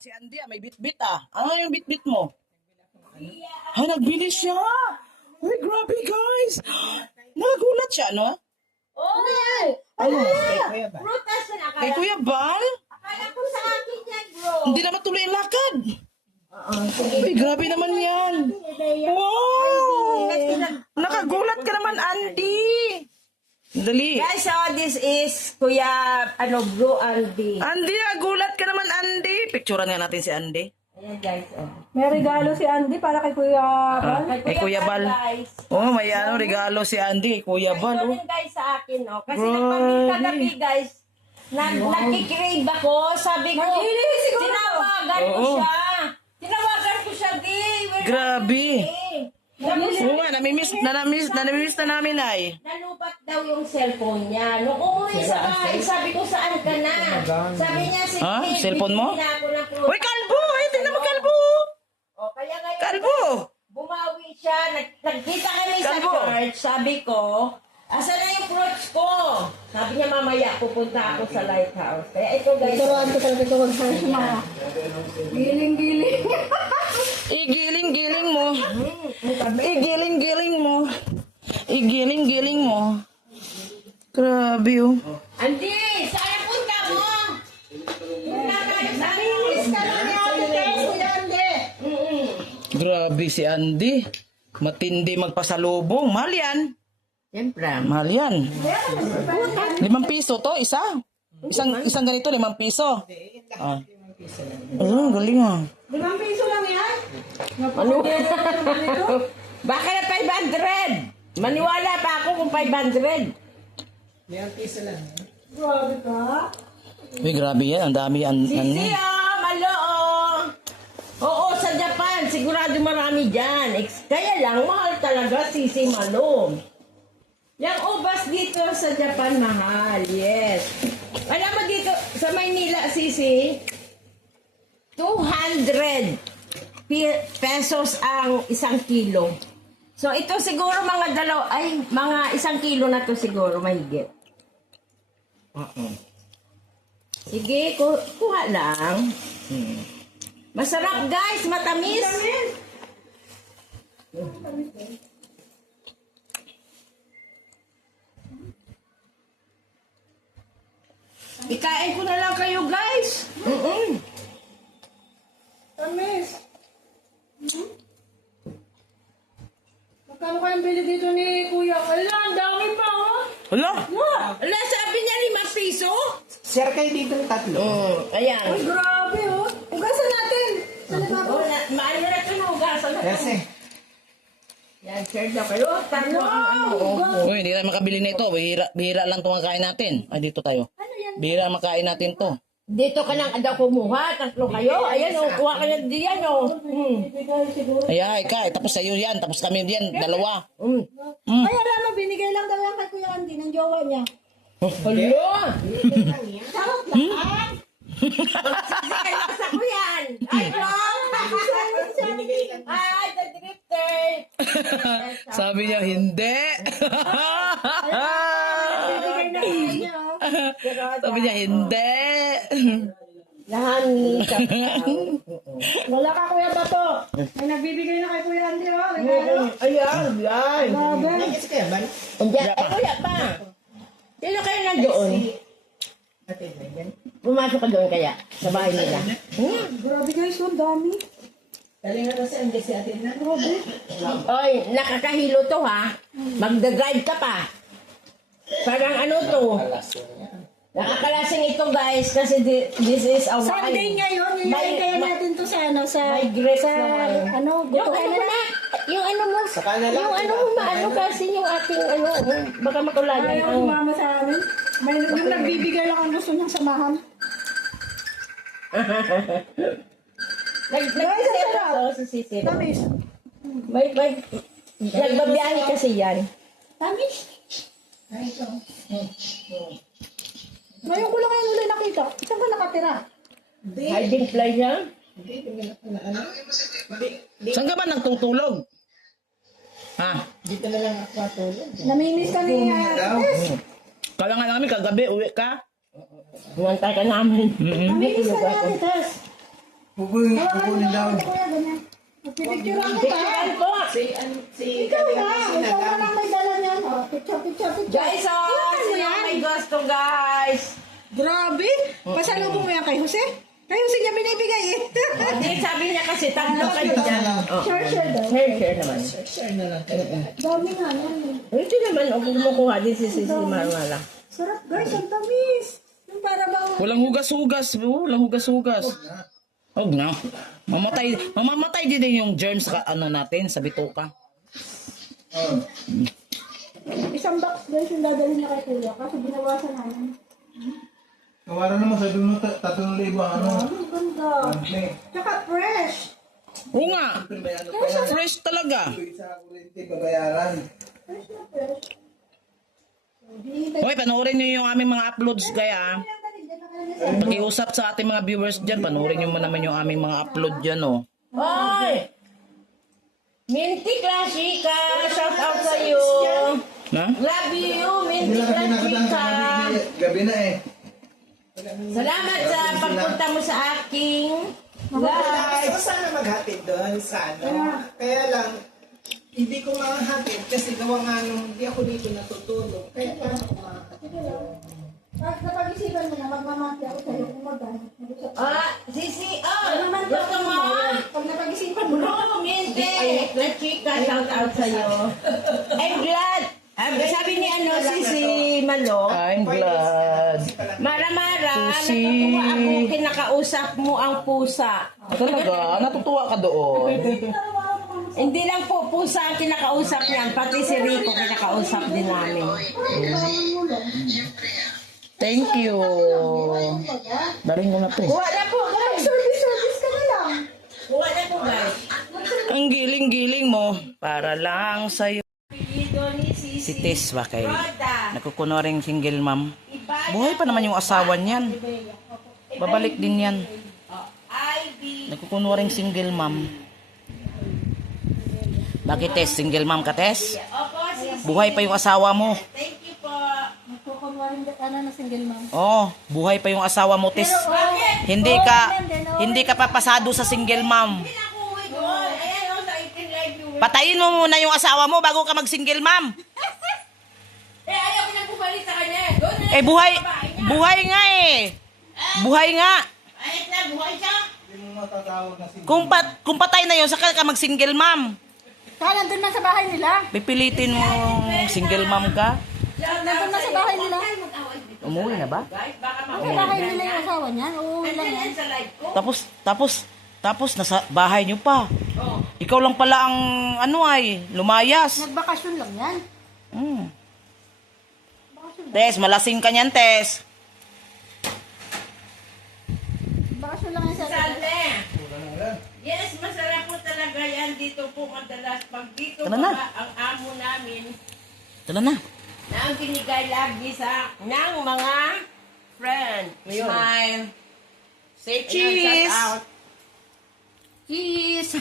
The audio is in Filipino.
Si Andy, may bit-bit ah. Ano yung bit-bit mo? Ha, nagbili siya. Uy, grabe guys. Nagulat siya, no? Oh, yan! Ano? Prutas na akala. Kay Kuya Bal? Akala ko sa akin yan, bro. Hindi na matuloy ang lakad. Uy, grabe naman yan. Wow! Nakagulat ka naman, Andy. Dali. Guys, so this is Kuya, bro Aldi. Andy, nagulat ka naman, Andy. Picturean nga natin si Andy. Ayan guys, oh. May regalo si Andy para kay Kuya Bal. Kay Kuya Bal. Guys. Oh, may regalo si Andy kay Kuya Bal. Ito Oh. rin guys sa akin, oh. Kasi nagpapagkagabi guys. Nagkikrave ako. Sabi ko, tinawagan ko siya, di. Grabe. Oo nga, namimiss na namin ay. Nalupat daw yung cellphone niya. Nung umuwi sa bahay, sabi ko, saan ka na? Sabi niya, sige, Ha? Cellphone mo? bibili na ako ng fruit. Uy, kalbo! Ay, tingnan mo, kalbo! O, kaya ngayon, Kalbo! bumawi siya. Nagkita kami sa Kalbo! church. Sabi ko, asan na yung fruits ko? Sabi niya, mamaya, pupunta ako sa lighthouse. Kaya ito guys. Turuan ko talaga ito mag-search mga giling-giling. Igiling-giling mo. Igiling-giling mo. Igiling-giling mo. Grabe oh. Andi, saan punta mo? Naminis ka lang ni Ate Kuya Andi. Grabe si Andy. Matindi magpasalubong. Mahal yan. Siyempre. Mahal yan. 5 piso to, isa. Isang ganito, 5 piso. Ah. Oh, galing ah. 5 piso lang yan. Ano? Baka na 500. Maniwala pa ako kung 500. Grabe ka. Uy, grabe yan. Ang dami. Sisi, malo. Oo, sa Japan. Sigurado marami dyan. Kaya lang, mahal talaga sisi malo. Yung ubas dito sa Japan, mahal. Yes. Alam mo dito, sa Maynila, sisi, 200 pesos ang 1 kilo. So, ito siguro mga 1 kilo na to siguro, mahigit. Sige, kuha lang. Masarap guys, matamis. Ikain ko na lang kayo guys. Tamis. Magkano kayong bili dito ni Kuya? Wala, ang dami pa oh. Hala? Ala, sabi niya 5 piso? Share kayo dito ng 3. Ayan. Ay, grabe oh. Ugasan natin. Maano na ito na ugasan na Yes, ito. eh. Yan, share na kayo. Tatlo ang Uy, hindi tayo makabili nito. Bihira lang itong makain natin. Ay, dito tayo. Bihira ang makain natin to. Dito ka lang daw kumuha, 3 kayo. Ayan, kuha ka na diyan, Ay, tapos sa'yo yan. Tapos kami diyan, 2. Ay, alam mo, binigay lang daw yan kay Kuya Andy ng jowa niya. Hello! Charot lang. Sige, nasa ko yan. Ay, wrong! Ay, the drifter! Sabi niya, hindi. Binigay na niya oh. Sabi niya, hindi. Lahani ka. Wala ka Kuya Bato. May nagbibigay na kay Kuya Andy oh. Regalo. Ayan, yan. Grabe. Yes, kaya man. Andiyan, ay, kuya pa. Sino kayo nandoon? Pumasok ka doon kaya, sa bahay nila. Grabe guys, ang dami. Dali nga kasi ang si atin na. Grabe. Oy, nakakahilo to ha. Magdadrive ka pa. Parang ano to. Nakakalasing ito guys kasi this is a Sunday ngayon, May- kaya natin to sa ano, sa, may grapes sa, naman. ano, Yung butukan ano na mo na, yung ano mo, Saka na lang, yung ano mo, maano kasi yung ating ano, baka makulayan Ayaw ang... mama sa amin. May yung nagbibigay lang ang gusto niyang samahan. Guys, ang sarap. Sa sisip. Tamis. May, nagbabiyahe kasi yan. Tamis. Ngayon ko lang ngayon ulit nakita. Saan ka nakatira? Hiding fly siya. Saan ka ba nagtutulog? Ha? Dito na lang ako matulog. Namimiss ka ni Tess. Kala nga namin, kagabi, uwi ka. Humantay ka namin. Namimiss ka ni Ate Tess. Kukunin daw. Kuya, ganyan. Pipicturean ko pa. Picturean ko. Ikaw na lang may dala niyan. Oh, picture. Guys, sino may gusto, guys? Grabe. Pasalubong mo yan kay Jose? Kay Jose niya binibigay eh. Hindi, sabi niya kasi tatlo kayo dyan. Oh. Share daw. Share naman. Share na lang kayo. Dami nga yan. Ito naman, o kumukuha din si Marmala. Sarap guys, ang tamis. Yung para bang... Walang hugas-hugas. Walang hugas-hugas. Huwag na. Mamamatay din yung germs sa ano natin, sa bituka. Isang box guys yung dadalhin niya kay Kuya. Kasi binawasan namin. Kawaran naman sa dulo 3,000 ano. Ang ganda. Tsaka fresh. Oo nga. Fresh talaga. Sa kurente babayaran. Fresh na fresh. Hoy, panoorin nyo yung aming mga uploads kaya. Pakiusap sa ating mga viewers dyan. Panoorin nyo naman yung aming mga upload dyan, oh. Hoy! Minty Klasika! Shout out sa iyo! Na? Love you, Hindi Minty lang kami nakadaan sa Klasika! gabi. Gabi na eh. Salamat sa pagpunta mo sa aking Gusto live! ko sana maghatid doon sa ano. Kaya lang, hindi ko mahatid kasi gawa nga nung hindi ako dito natutulog. Kaya paano ko mahatid? Pag napag-isipan mo na, magmamati ako sa'yo kung magkano. Sisi, gusto mo? Pag napag-isipan mo na, No, Minty Klasika! Shout out sa iyo! I'm glad! Sabi ni Sisi Malo, I'm glad. Mara-mara, Susi. natutuwa ako kinakausap mo ang pusa. Talaga? Natutuwa ka doon. Hindi lang po pusa ang kinakausap niyan, pati si Rico kinakausap din namin. Thank you. Daling mo na to. Kuha na po guys! service ka na lang. Kuha na po guys! Ang giling-giling mo. Para lang sa'yo. Pilido ni Si Tess ba kay? Roda. Nakukunwaring single mom. Buhay pa naman yung asawa niyan. Babalik din yan. Ivy. Nakukunwaring single mom. Bakit Tess? Single mom ka Tess? Opo, Sisi. Buhay pa yung asawa mo. Thank you po. Magkukunwarin ka na na single mom. Oh, buhay pa yung asawa mo Tess. Bakit? Hindi ka papasado sa single mom. Hindi na ako uwi doon. Ayan o, sa 18 live viewers. Patayin mo muna yung asawa mo bago ka mag-single mom. Ayaw ko na bumalik sa kanya. Doon na Eh lang buhay, sa babae niya. buhay nga eh. Buhay nga. Ayos na, buhay siya. Hindi mo matatawag na si Kung patay na yun, saka ka mag-single mom. Kaya nandun man sa bahay nila. Pipilitin mo single mom ka. Nandun man sa bahay nila. Umuwi na ba? Guys, baka Sa bahay nila yung asawa niya. Uuwi lang yan. yan sa live ko. Tapos nasa bahay niyo pa. Oh. Ikaw lang pala ang lumayas. Nagbakasyon lang yan. Hmm. Tess, malasing ka niyan, Tess. Bakasyon lang yan sa Sabi. Yes, masarap po talaga yan dito po madalas. Pag dito Tara na. ang amo namin Tala na. na ang binigay lagi ng mga friend. Smile. Say Ayan, shout out. cheese.